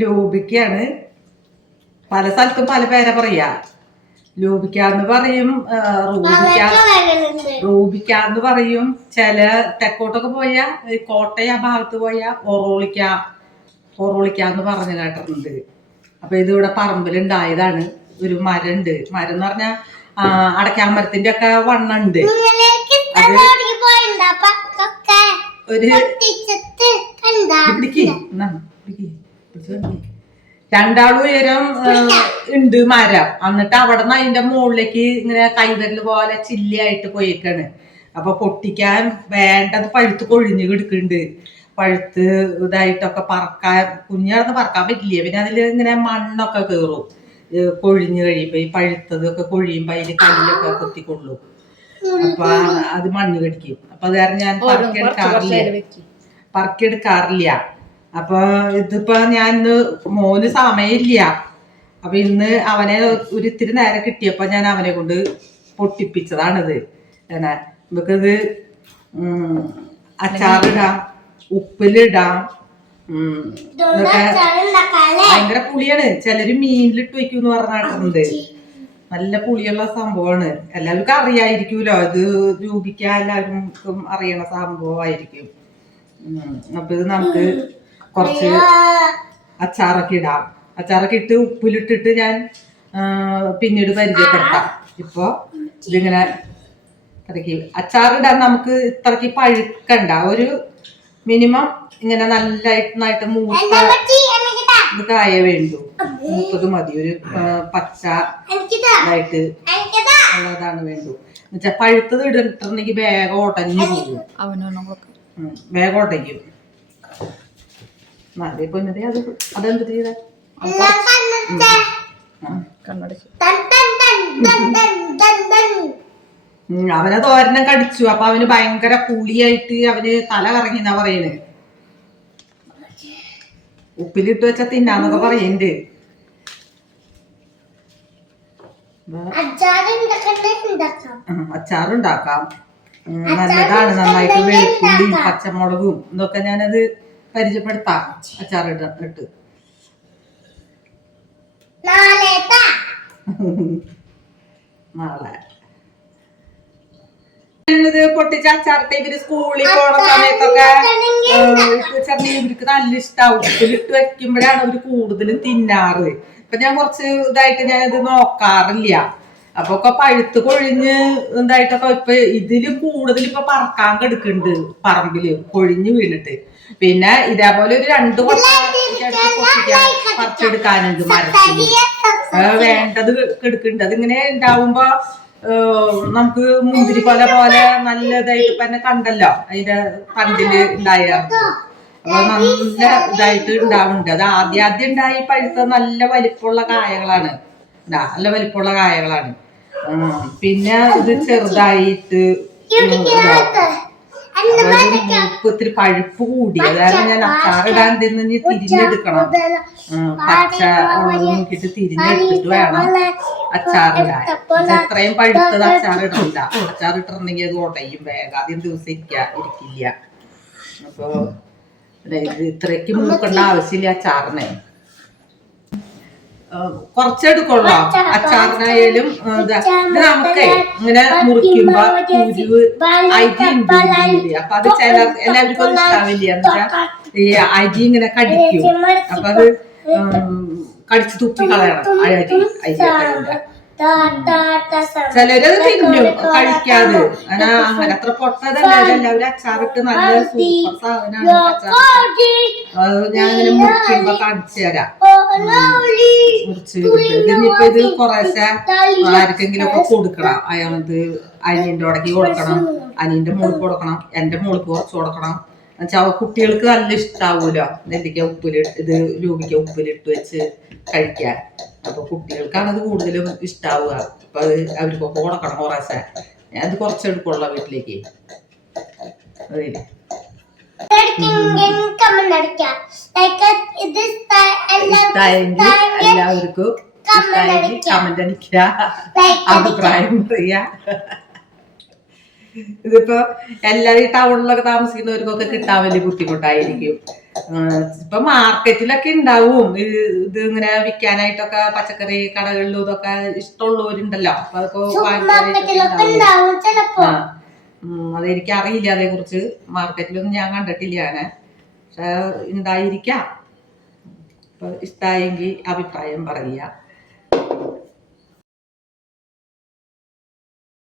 ലൂബിക്കാണ്. പല സ്ഥലത്തും പല പേരാ പറയാ. ലൂബിക്കാന്ന് പറയും, റൂബിക്കാന്ന് പറയും. ചില തെക്കോട്ടൊക്കെ പോയാ, കോട്ടയം ആ ഭാഗത്ത് പോയാ ഒറോളിക്കാന്ന് പറഞ്ഞു കേട്ടിട്ടുണ്ട്. അപ്പൊ ഇതിവിടെ പറമ്പിലുണ്ടായതാണ്. ഒരു മരണ്ട്. മരം എന്ന് പറഞ്ഞാ അടയ്ക്കാമരത്തിന്റെ ഒക്കെ വണ്ണുണ്ട്. ഒരു രണ്ടാളും ഉയരം ഉണ്ട് മരം. എന്നിട്ട് അവിടെ നിന്ന് അതിന്റെ മുകളിലേക്ക് ഇങ്ങനെ കൈവരല് പോലെ ചില്ലിയായിട്ട് പോയേക്കാണ്. അപ്പൊ പൊട്ടിക്കാൻ വേണ്ടത് പഴുത്ത് കൊഴിഞ്ഞ് കിടക്കുന്നുണ്ട്. പഴുത്ത് ഇതായിട്ടൊക്കെ കുഞ്ഞിടന്ന് പറക്കാൻ പറ്റില്ല. പിന്നെ അതിൽ ഇങ്ങനെ മണ്ണൊക്കെ കയറും. കൊഴിഞ്ഞ് കഴിയുമ്പോ ഈ പഴുത്തതൊക്കെ കൊഴിയുമ്പോ അതില് കല്ലൊക്കെ കുത്തിക്കൊള്ളും. അപ്പൊ അത് മണ്ണ് കടിക്കും. അപ്പൊ അത് കാരണം ഞാൻ പറക്കിയെടുക്കാറില്ല. അപ്പൊ ഇതിപ്പോ ഞാൻ ഇന്ന് മോന് സമയമില്ല. അപ്പൊ ഇന്ന് അവനെ ഒരു ഇത്തിരി നേരം കിട്ടിയപ്പോ ഞാൻ അവനെ കൊണ്ട് പൊട്ടിപ്പിച്ചതാണിത്. നമുക്കിത് അച്ചാറിടാം, ഉപ്പിലിടാം. ഭയങ്കര പുളിയാണ്. ചിലര് മീനിലിട്ട് വെക്കൂന്ന് പറഞ്ഞിട്ടുണ്ട്. നല്ല പുളിയുള്ള സംഭവമാണ്. എല്ലാവർക്കും അറിയായിരിക്കുമല്ലോ. ഇത് രൂപിക്കാൻ എല്ലാവർക്കും അറിയണ സംഭവമായിരിക്കും. അപ്പൊ ഇത് നമുക്ക് കുറച്ച് അച്ചാറൊക്കെ ഇടാം. അച്ചാറൊക്കെ ഇട്ട് ഉപ്പിലിട്ടിട്ട് ഞാൻ പിന്നീട് പരിചയപ്പെടുത്താം. ഇപ്പൊ ഇതിങ്ങനെ ഇത്രയ്ക്ക് അച്ചാറിടാൻ നമുക്ക് ഇത്രയ്ക്ക് പഴുക്കണ്ട. ഒരു മിനിമം ഇങ്ങനെ നന്നായിട്ട് മൂത്ത ഇത് കായ വേണ്ടു. മൂത്തത് മതി. ഒരു പച്ച ഇതായിട്ട് ഉള്ളതാണ് വേണ്ടു. എന്നുവെച്ചാ പഴുത്തത് ഇട്ടിട്ടുണ്ടെങ്കിൽ വേഗം ഒടഞ്ഞു പോകും. വേഗം ഒടയ്ക്കും. ഇപ്പൊ അതെന്ത് ചെയ്ത അവനെ തോരനം കടിച്ചു. അപ്പൊ അവന് ഭയങ്കര പുളിയായിട്ട് അവന് തല കറങ്ങിന്നാ പറയണ്. ഉപ്പിലിട്ട് വെച്ചാ തിന്നാന്നൊക്കെ പറയുന്നുണ്ട്. അച്ചാറുണ്ടാക്കാം. നല്ലതാണ്. നന്നായിട്ട് വെളുത്തുള്ളിയും പച്ചമുളകും ഇതൊക്കെ ഞാനത് പരിചയപ്പെടുത്താം. അച്ചാറിട്ട് നാളെ പൊട്ടിച്ച അച്ചാറിട്ട് ഇവര് സ്കൂളിൽ പോണ സമയത്തൊക്കെ ഇവർക്ക് നല്ല ഇഷ്ടാവും. ഉപ്പിലിട്ട് വെക്കുമ്പോഴാണ് അവര് കൂടുതലും തിന്നാറ്. ഇപ്പൊ ഞാൻ കുറച്ച് ഇതായിട്ട് ഞാനത് നോക്കാറില്ല. അപ്പൊ ഒക്കെ പഴുത്ത് കൊഴിഞ്ഞ് എന്തായിട്ടൊക്കെ ഇപ്പൊ ഇതിലും കൂടുതൽ ഇപ്പൊ പറക്കാൻ കെടുക്കുന്നുണ്ട് പറമ്പില് കൊഴിഞ്ഞ് വീണിട്ട്. പിന്നെ ഇതേപോലെ ഒരു 2 പറിച്ചെടുക്കാനുണ്ട് മരത്തിന്. വേണ്ടത് കെടുക്കുന്നുണ്ട്. അതിങ്ങനെ ഉണ്ടാവുമ്പോ നമുക്ക് മുന്തിരി പോലെ നല്ലതായിട്ട് തന്നെ കണ്ടല്ലോ അതിന്റെ തണ്ടില് ഉണ്ടായിരുന്നു. അപ്പൊ നല്ല ഇതായിട്ട് ഉണ്ടാവുന്നുണ്ട്. അത് ആദ്യം ഉണ്ടായി പഴുത്ത നല്ല വലിപ്പമുള്ള കായകളാണ്. നല്ല വലിപ്പമുള്ള കായകളാണ്. പിന്നെ ഇത് ചെറുതായിട്ട് ഇത്തിരി പഴുപ്പ് കൂടി. അതായത് ഞാൻ അച്ചാറിടാൻ തിരിഞ്ഞ് തിരിഞ്ഞെടുക്കണം. പച്ച ഉള്ളത് നോക്കിയിട്ട് തിരിഞ്ഞെടുത്തിട്ട് വേണം അച്ചാറിടാൻ. എത്രയും പഴുത്തത് അച്ചാറിടണ്ട. അച്ചാറിട്ടിട്ടുണ്ടെങ്കിൽ അത് ഉടയും വേഗം. ആദ്യം ദിവസം ഇരിക്കില്ല. അപ്പൊ ഇത്രയ്ക്ക് മൂക്കേണ്ട ആവശ്യമില്ല അച്ചാറിനെ. കുറച്ചെടുക്കുള്ളൂ അച്ചാറിനായാലും. ഇത് നമുക്ക് ഇങ്ങനെ മുറിക്കുമ്പോ കുരുവ് അരി ഉണ്ട്. അപ്പൊ അത് എല്ലാവർക്കും ഇഷ്ടാവില്ല. എന്ന് വെച്ചാൽ ഈ അരി ഇങ്ങനെ കടിക്കും. അപ്പൊ അത് കടിച്ചു തുപ്പി കളയണം. അരി ചിലരത് തിന്നും കഴിക്കാതെ. അങ്ങനെ അത്ര പൊട്ടതല്ല. എല്ലാവരും അച്ചാറിട്ട് നല്ല സൂപ്പർ സാധനമാണ് അച്ചാറിട്ട്. അത് ഞാൻ ഇങ്ങനെ മുറിക്കുമ്പോ കാണിച്ചു തരാം. മുറിച്ച് ഇനിയിപ്പോ ഇത് കുറേശ്ശെ ആർക്കെങ്കിലും ഒക്കെ കൊടുക്കണം. അയാളത് അനിയന്റെ ഉടക്കി കൊടുക്കണം, അനിയന്റെ മോൾക്ക് കൊടുക്കണം, എന്റെ മോൾക്ക് കുറച്ച് കൊടുക്കണം. എന്നുവെച്ചാൽ കുട്ടികൾക്ക് നല്ല ഇഷ്ടാവൂലോ നെല്ലിക്ക രൂപിക്ക ഉപ്പിലിട്ട് വെച്ച് കഴിക്കാൻ. അപ്പൊ കുട്ടികൾക്കാണത് കൂടുതലും ഇഷ്ടാവുക. അപ്പൊ അത് അവർക്കൊക്കെ കൊടുക്കണം കുറേശ്ശെ. ഞാനത് കുറച്ചെടുക്കുള്ള വീട്ടിലേക്ക്. അതില് എല്ലാവർക്കും കമന്റ് അടിക്കുക, അഭിപ്രായം പറയാ. ഇതിപ്പോ എല്ലാരും ഈ ടൗണിലൊക്കെ താമസിക്കുന്നവർക്കൊക്കെ കിട്ടാൻ വലിയ ബുദ്ധിമുട്ടായിരിക്കും. ഇപ്പൊ മാർക്കറ്റിലൊക്കെ ഉണ്ടാവും ഇത് ഇങ്ങനെ വിൽക്കാനായിട്ടൊക്കെ, പച്ചക്കറി കടകളിലും ഇതൊക്കെ ഇഷ്ടമുള്ളവരുണ്ടല്ലോ. അപ്പൊ അതൊക്കെ അതെനിക്ക് അറിയില്ല അതേ കുറിച്ച്. മാർക്കറ്റിലൊന്നും ഞാൻ കണ്ടിട്ടില്ല അങ്ങനെ, പക്ഷെ ഉണ്ടായിരിക്കാം. ഇഷ്ടമായെങ്കിൽ അഭിപ്രായം പറയുക.